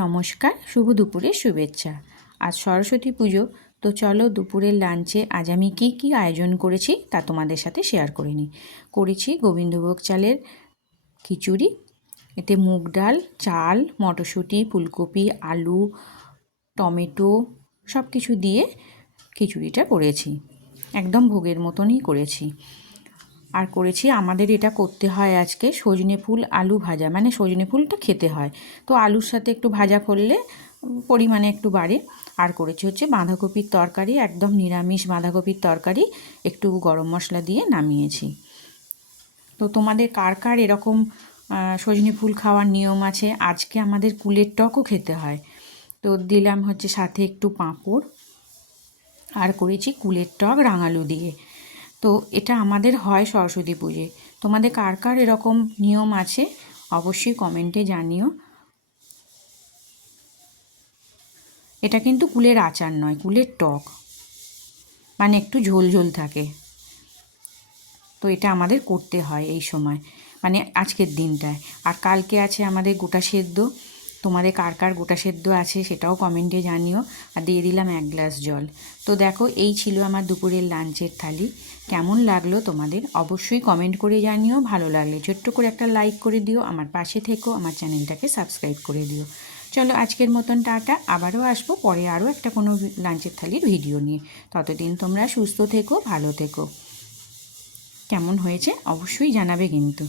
নমস্কার, শুভ দুপুরের শুভেচ্ছা। আজ সরস্বতী পুজো, তো চলো দুপুরের লাঞ্চে আজ আমি কি আয়োজন করেছি তা তোমাদের সাথে শেয়ার করে নিই। করেছি গোবিন্দভোগ চালের খিচুড়ি, এতে মুগ ডাল, চাল, মটরশুঁটি, ফুলকপি, আলু, টমেটো সব কিছু দিয়ে খিচুড়িটা করেছি। একদম ভোগের মতনই করেছি। আর করেছি, আমাদের এটা করতে হয় আজকে সজনে ফুল আলু ভাজা, মানে সজনে ফুলটা খেতে হয়, তো আলুর সাথে একটু ভাজা করলে পরিমাণে একটু বাড়ে। আর করেছি হচ্ছে বাঁধাকপির তরকারি, একদম নিরামিষ বাঁধাকপির তরকারি, একটু গরম মশলা দিয়ে নামিয়েছি। তো তোমাদের কার কার এরকম সজনে ফুল খাওয়ার নিয়ম আছে? আজকে আমাদের কুলের টকও খেতে হয়, তো দিলাম হচ্ছে সাথে একটু পাঁপড়, আর করেছি কুলের টক রাঙালু দিয়ে। তো এটা আমাদের হয় সরস্বতী পুজোয়। তোমাদের কার কার এরকম নিয়ম আছে অবশ্যই কমেন্টে জানিও। এটা কিন্তু কুলের আচার নয়, কুলের টক, মানে একটু ঝোল ঝোল থাকে। তো এটা আমাদের করতে হয় এই সময়, মানে আজকের দিনটায়। আর কালকে আছে আমাদের গোটা সেদ্ধ। তোমাদের কার কার গোটা সেদ্ধ আছে সেটাও কমেন্টে জানিও। আর দিয়ে দিলাম 1 গ্লাস জল। তো দেখো, এই ছিল আমার দুপুরের লাঞ্চের থালি। কেমন লাগলো তোমাদের অবশ্যই কমেন্ট করে জানিও। ভালো লাগলে ছোট্ট করে একটা লাইক করে দিও, আমার পাশে থেকো, আমার চ্যানেলটাকে সাবস্ক্রাইব করে দিও। চলো আজকের মতন টাটা, আবারও আসবো পরে আরও একটা কোনো লাঞ্চের থালির ভিডিও নিয়ে। ততদিন তোমরা সুস্থ থেকো, ভালো থেকো। কেমন হয়েছে অবশ্যই জানাবে কিন্তু।